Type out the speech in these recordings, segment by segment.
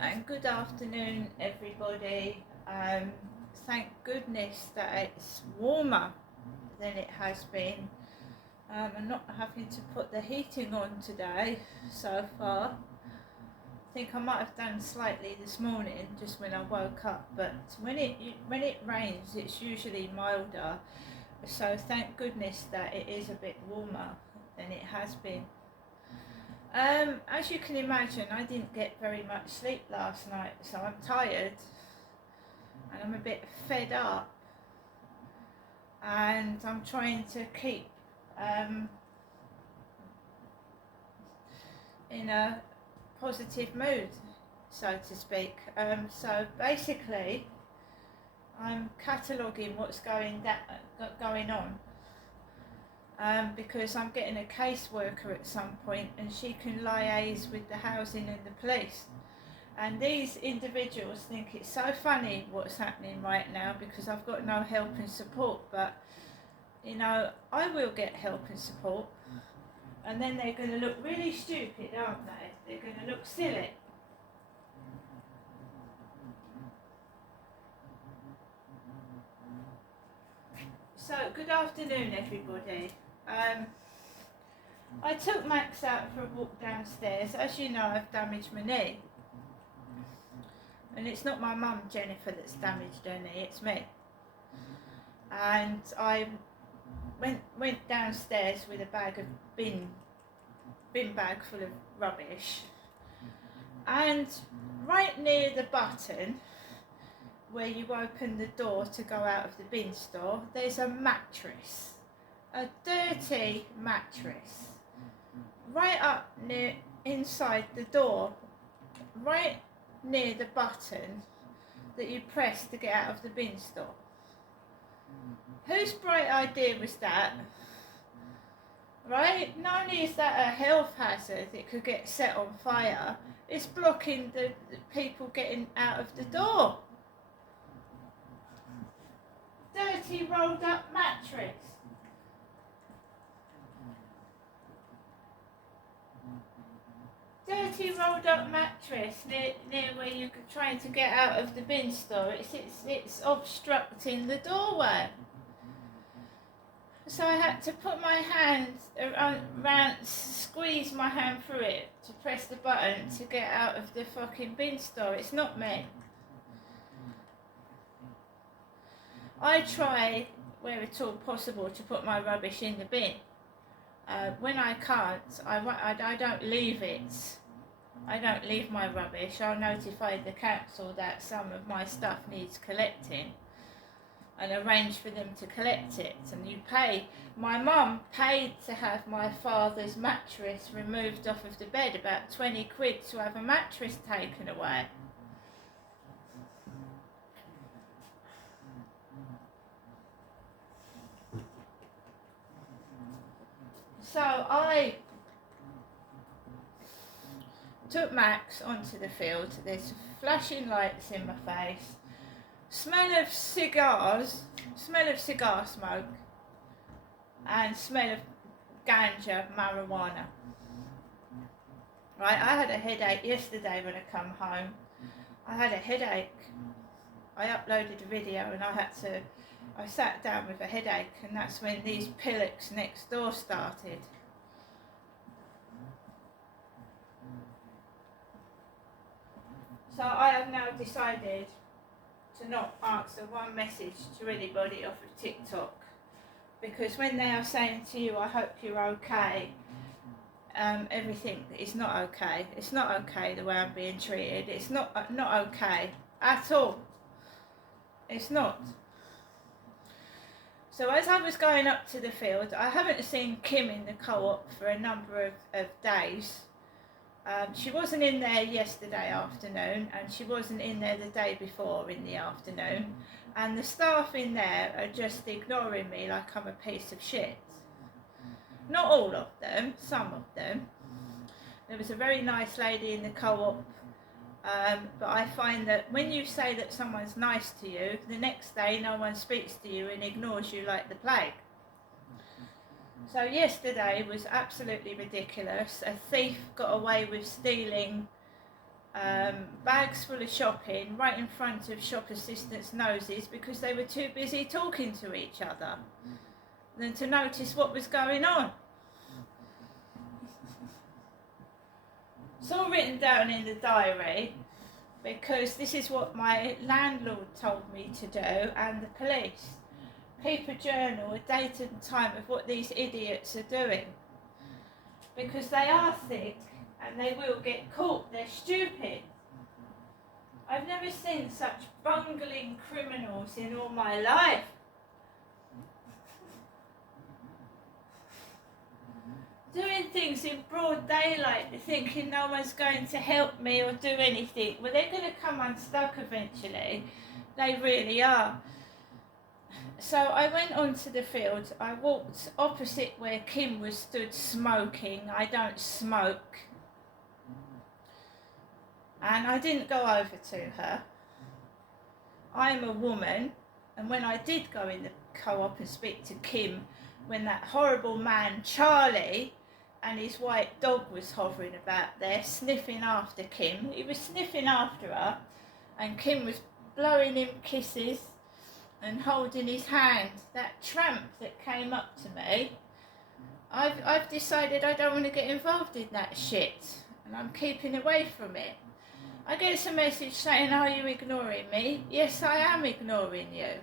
and good afternoon everybody. Thank goodness that it's warmer than it has been. I'm not having to put the heating on today so far. I think I might have done slightly this morning just when I woke up, but when it rains it's usually milder, so thank goodness that it is a bit warmer than it has been. As you can imagine, I didn't get very much sleep last night, so I'm tired and I'm a bit fed up, and I'm trying to keep in a positive mood, so to speak. So basically, I'm cataloguing what's going on. Because I'm getting a caseworker at some point and she can liaise with the housing and the police. And these individuals think it's so funny what's happening right now because I've got no help and support, but you know, I will get help and support, and then they're going to look really stupid, aren't they? They're going to look silly. So, good afternoon everybody. I took Max out for a walk downstairs. As you know, I've damaged my knee. And it's not my mum, Jennifer, that's damaged her knee, it's me. And I went downstairs with a bag of bin bag full of rubbish. And right near the button where you open the door to go out of the bin store, there's a mattress. A dirty mattress right up near inside the door, right near the button that you press to get out of the bin store. Whose bright idea was that? Right? Not only is that a health hazard, it could get set on fire, it's blocking the people getting out of the door. Dirty rolled up mattress. Dirty rolled up mattress near where you're trying to get out of the bin store. It's obstructing the doorway. So I had to put my hand around, squeeze my hand through it to press the button to get out of the fucking bin store. It's not me. I try, where at all possible, to put my rubbish in the bin. When I can't, I don't leave it. I don't leave my rubbish. I'll notify the council that some of my stuff needs collecting and arrange for them to collect it. And you pay. My mum paid to have my father's mattress removed off of the bed, about 20 quid to have a mattress taken away. So I took Max onto the field. There's flashing lights in my face, smell of cigar smoke, and smell of ganja, marijuana. Right, I had a headache yesterday when I come home. I had a headache. I uploaded a video and I sat down with a headache, and that's when these pillocks next door started. So I have now decided to not answer one message to anybody off of TikTok, because when they are saying to you, I hope you're okay, everything is not okay. It's not okay the way I'm being treated. It's not okay at all. It's not. So as I was going up to the field, I haven't seen Kim in the co-op for a number of days. She wasn't in there yesterday afternoon, and she wasn't in there the day before in the afternoon, and the staff in there are just ignoring me like I'm a piece of shit. Not all of them, some of them. There was a very nice lady in the co-op, but I find that when you say that someone's nice to you, the next day no one speaks to you and ignores you like the plague. So yesterday was absolutely ridiculous. A thief got away with stealing bags full of shopping right in front of shop assistants' noses because they were too busy talking to each other than to notice what was going on. It's all written down in the diary because this is what my landlord told me to do, and the police. Keep a journal, a date and time of what these idiots are doing, because they are thick and they will get caught. They're stupid. I've never seen such bungling criminals in all my life. Doing things in broad daylight, thinking no one's going to help me or do anything. Well, they're going to come unstuck eventually. They really are. So I went onto the field. I walked opposite where Kim was stood smoking. I don't smoke. And I didn't go over to her. I'm a woman, and when I did go in the co-op and speak to Kim, when that horrible man Charlie and his white dog was hovering about there, sniffing after Kim. He was sniffing after her, and Kim was blowing him kisses and holding his hand. That tramp that came up to me, I've decided I don't want to get involved in that shit, and I'm keeping away from it. I get a message saying, "Are you ignoring me?" Yes, I am ignoring you.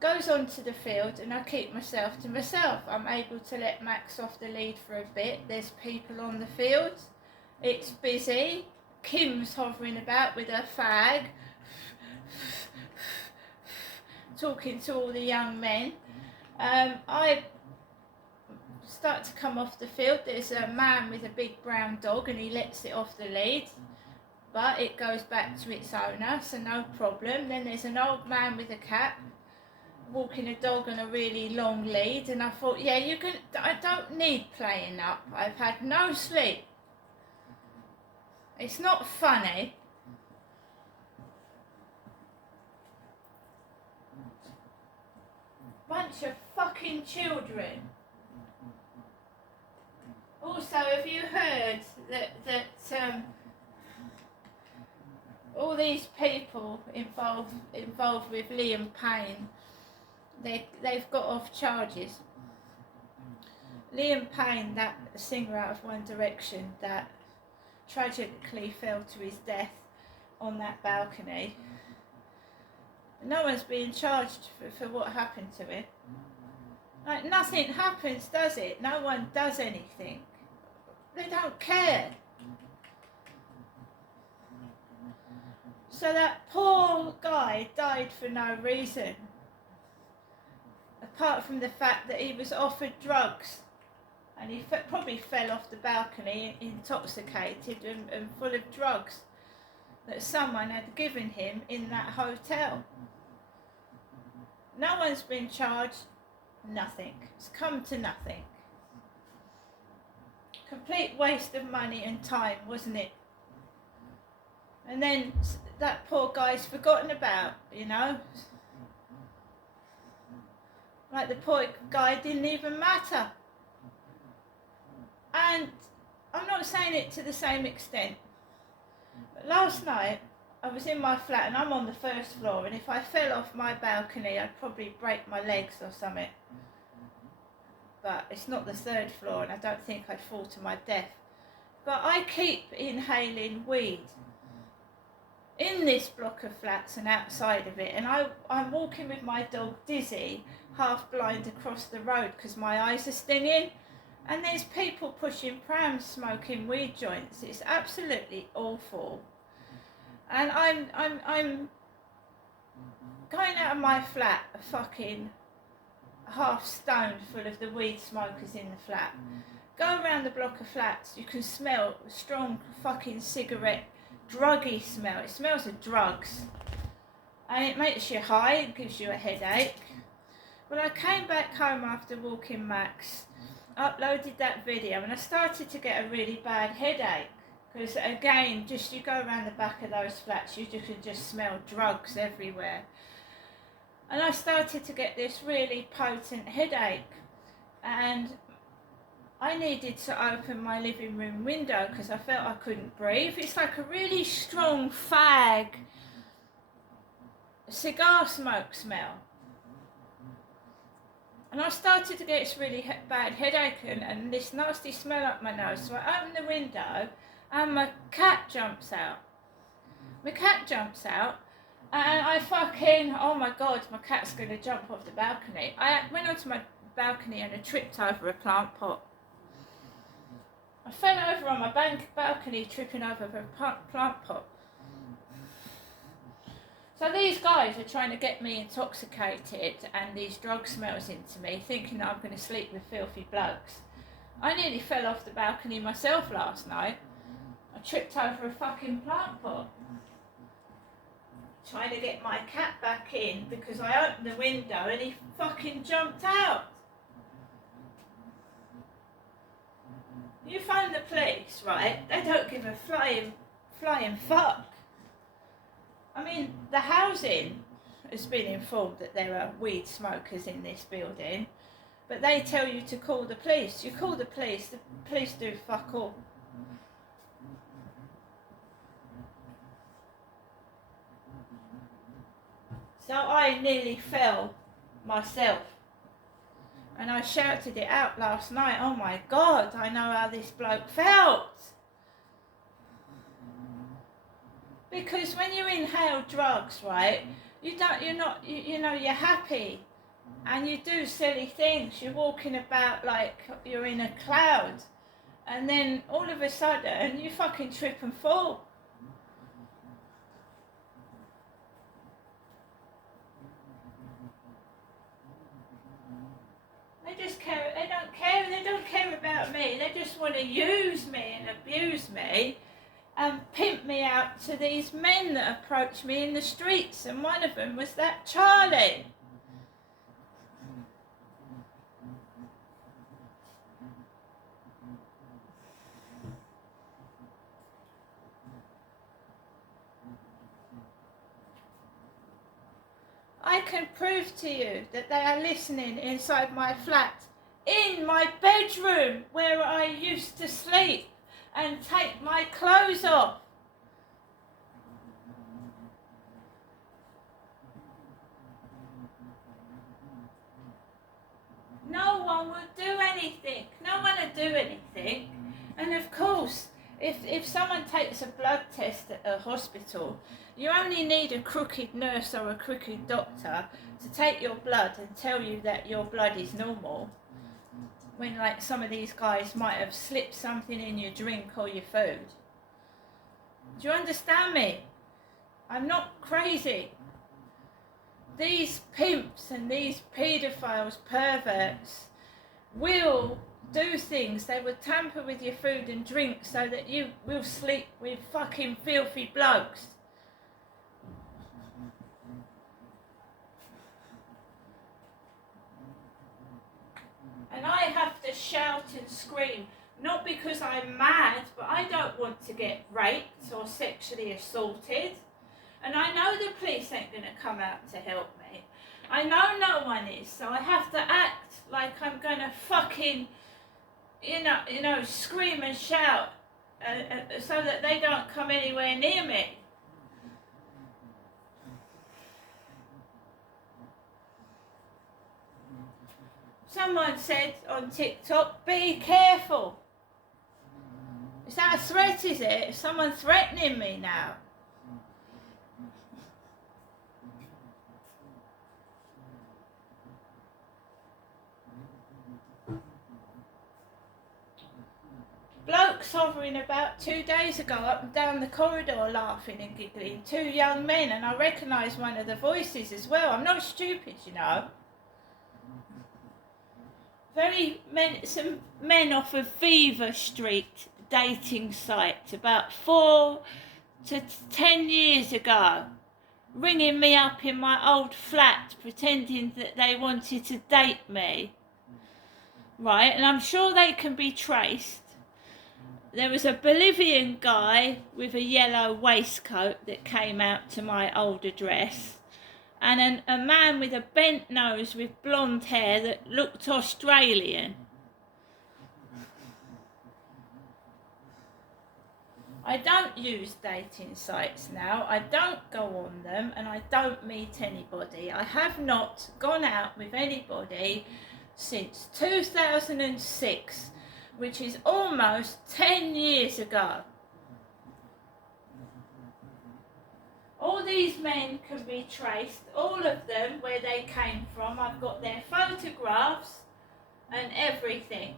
Goes onto the field and I keep myself to myself. I'm able to let Max off the lead for a bit. There's people on the field. It's busy. Kim's hovering about with her fag, talking to all the young men. I start to come off the field. There's a man with a big brown dog and he lets it off the lead, but it goes back to its owner, so no problem. Then there's an old man with a cap walking a dog on a really long lead, and I thought, yeah, I don't need playing up. I've had no sleep. It's not funny. Bunch of fucking children. Also, have you heard that all these people involved with Liam Payne, they've got off charges. Liam Payne, that singer out of One Direction that tragically fell to his death on that balcony, no one's being charged for what happened to him. Like, nothing happens, does it? No one does anything. They don't care. So that poor guy died for no reason, apart from the fact that he was offered drugs, and he probably fell off the balcony intoxicated and full of drugs that someone had given him in that hotel. No one's been charged, nothing. It's come to nothing. Complete waste of money and time, wasn't it? And then that poor guy's forgotten about, you know. Like, the poor guy didn't even matter. And I'm not saying it to the same extent. But last night, I was in my flat and I'm on the first floor, and if I fell off my balcony, I'd probably break my legs or something. But it's not the third floor, and I don't think I'd fall to my death. But I keep inhaling weed in this block of flats and outside of it, and I'm walking with my dog Dizzy, half blind, across the road because my eyes are stinging, and there's people pushing prams smoking weed joints. It's absolutely awful. And I'm going out of my flat a fucking half stoned full of the weed smokers in the flat. Go around the block of flats, you can smell strong fucking cigarette druggy smell. It smells of drugs, and it makes you high, it gives you a headache. Well, I came back home after walking Max, uploaded that video, and I started to get a really bad headache, because again, just you go around the back of those flats, you can just smell drugs everywhere. And I started to get this really potent headache, and I needed to open my living room window because I felt I couldn't breathe. It's like a really strong fag cigar smoke smell. And I started to get this really bad headache and this nasty smell up my nose. So I open the window and my cat jumps out. My cat jumps out and I fucking, oh my God, my cat's going to jump off the balcony. I went onto my balcony and I tripped over a plant pot. I fell over on my balcony tripping over a plant pot. So these guys are trying to get me intoxicated and these drug smells into me, thinking that I'm going to sleep with filthy blokes. I nearly fell off the balcony myself last night. I tripped over a fucking plant pot. Trying to get my cat back in because I opened the window and he fucking jumped out. You phone the police, right? They don't give a flying fuck. I mean, the housing has been informed that there are weed smokers in this building, but they tell you to call the police. You call the police do fuck all. So I nearly fell myself. And I shouted it out last night, oh my God, I know how this bloke felt. Because when you inhale drugs, right, you're happy. And you do silly things. You're walking about like you're in a cloud. And then all of a sudden, you fucking trip and fall. They don't care about me. They just want to use me and abuse me and pimp me out to these men that approach me in the streets, and one of them was that Charlie. I can prove to you that they are listening inside my flat, in my bedroom where I used to sleep and take my clothes off. No one would do anything. No one would do anything. And of course, if someone takes a blood test at a hospital, you only need a crooked nurse or a crooked doctor to take your blood and tell you that your blood is normal. When like some of these guys might have slipped something in your drink or your food. Do you understand me? I'm not crazy. These pimps and these paedophiles, perverts, will do things. They will tamper with your food and drink so that you will sleep with fucking filthy blokes. And I have to shout and scream, not because I'm mad, but I don't want to get raped or sexually assaulted. And I know the police ain't going to come out to help me. I know no one is, so I have to act like I'm going to fucking, scream and shout so that they don't come anywhere near me. Someone said on TikTok, be careful. Is that a threat, is it? Is someone threatening me now? Blokes hovering about 2 days ago up and down the corridor laughing and giggling. 2 young men, and I recognise one of the voices as well. I'm not stupid, you know. Some men off of Viva Street dating site about 4 to 10 years ago, ringing me up in my old flat pretending that they wanted to date me. Right, and I'm sure they can be traced. There was a Bolivian guy with a yellow waistcoat that came out to my old address, and a man with a bent nose with blonde hair that looked Australian. I don't use dating sites now. I don't go on them and I don't meet anybody. I have not gone out with anybody since 2006, which is almost 10 years ago. All these men can be traced, all of them, where they came from. I've got their photographs and everything.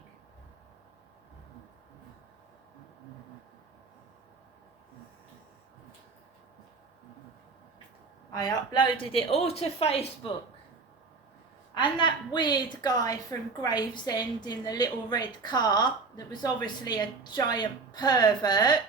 I uploaded it all to Facebook. And that weird guy from Gravesend in the little red car that was obviously a giant pervert.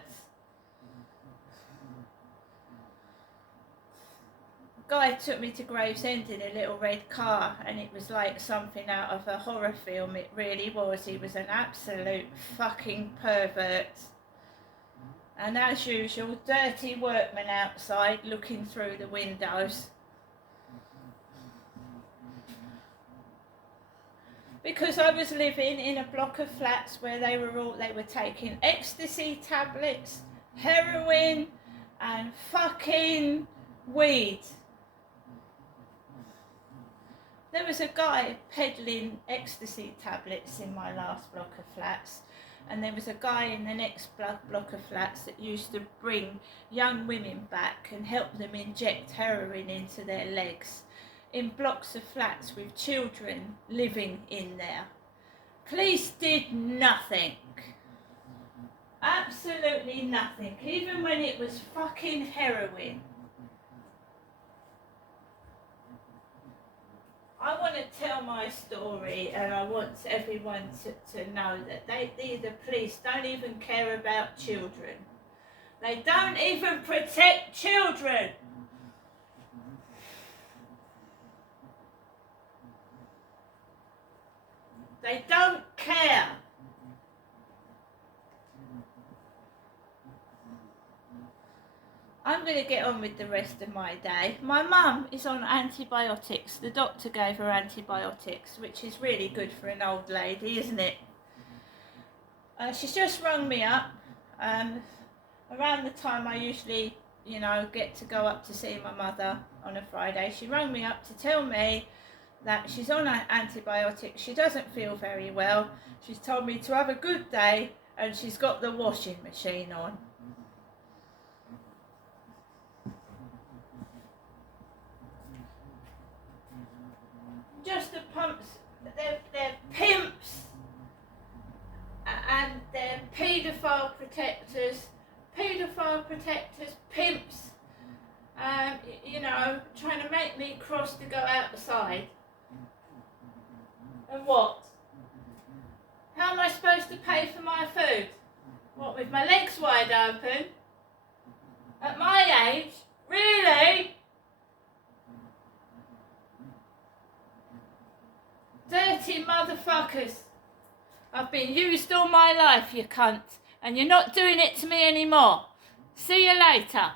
Guy took me to Gravesend in a little red car and it was like something out of a horror film. It really was. He was an absolute fucking pervert. And as usual, dirty workmen outside looking through the windows. Because I was living in a block of flats where they were taking ecstasy tablets, heroin and fucking weed. There was a guy peddling ecstasy tablets in my last block of flats, and there was a guy in the next block of flats that used to bring young women back and help them inject heroin into their legs in blocks of flats with children living in there. Police did nothing. Absolutely nothing, even when it was fucking heroin. I want to tell my story and I want everyone to know that the police don't even care about children. They don't even protect children. They don't care. I'm going to get on with the rest of my day. My mum is on antibiotics. The doctor gave her antibiotics, which is really good for an old lady, isn't it? She's just rung me up around the time I usually, get to go up to see my mother on a Friday. She rung me up to tell me that she's on antibiotics. She doesn't feel very well. She's told me to have a good day and she's got the washing machine on. Just the pumps, they're pimps and they're paedophile protectors, pimps, trying to make me cross to go outside. And what? How am I supposed to pay for my food? What, with my legs wide open? At my age? Really? Dirty motherfuckers. I've been used all my life, you cunt, and you're not doing it to me anymore. See you later.